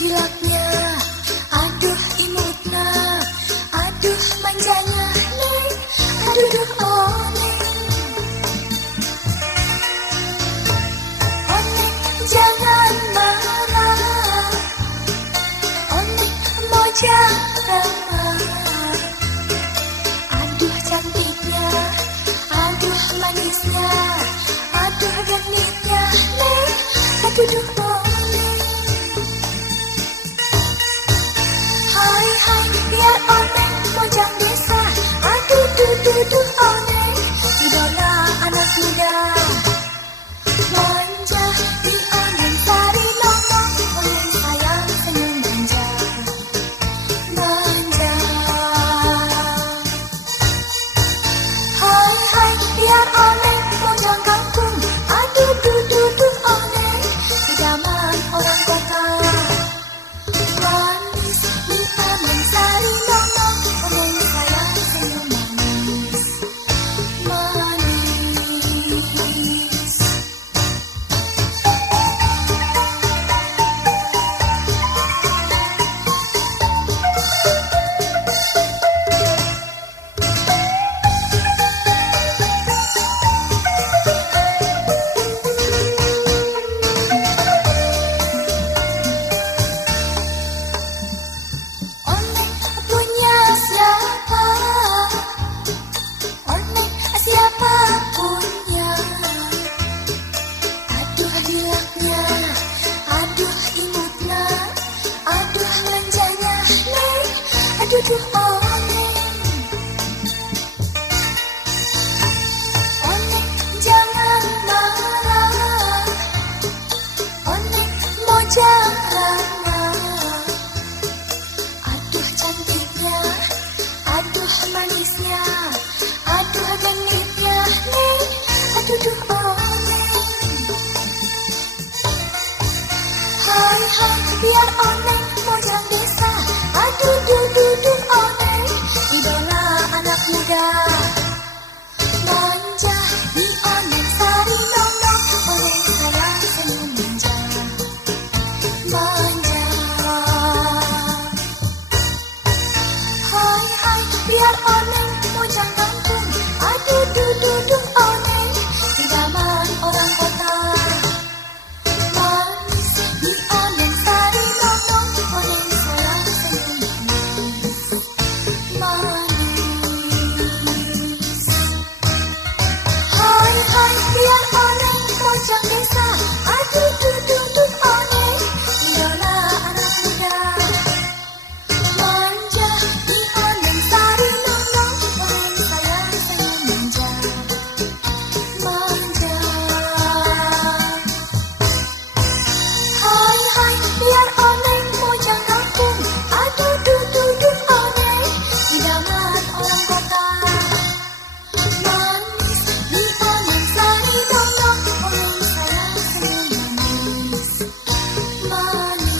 dilapnya, aduh imutna, aduh manjanya neng, aduh duh oneng. Oneng jangan marah, oneng moja ramah. Aduh cantiknya, aduh manisnya, aduh genitnya neng, aduh duh oneng. Hai hai biar oneng mojang desa, aduh duh duh duh oneng, idola anak muda. Manja di oneng sari nongong, oneng sayang senyum manja, manja. Hai hai biar oneng mojang kampung, aduh duh duh duh oneng, idaman orang kota. Manis di oneng sari nongong, oneng sayang senyum manis, manis. Oneng punya siapa? Oneng siapa punya? Aduh dilaknya, aduh imutna, aduh manjanya neng, aduh duh oneng. Oneng jangan marah, oneng moja ramah. Aduh cantiknya, aduh manisnya, aduh genitnya neng, aduh duh oneng. Hai hai biar oneng mojang desa, aduh duh duh duh oneng, idola anak muda. Manja di oneng sari nongong, oneng sayang senyum manja, manja. Hai hai biar oneng mojang kampung, aduh duh duh duh oneng, idaman orang kota. Manis di oneng sari nongong, oneng sayang senyum manis, manis. Hai hai biar oneng mojang desa, aduh duh duh duh oneng, idola anak muda. Manja di oneng sari nongong, oneng sayang senyum manja, manja. Hai hai biar oneng mojang kampung, aduh duh duh duh oneng, idaman orang kota. Manis di oneng sari nongong, oneng sayang senyum manis, manis.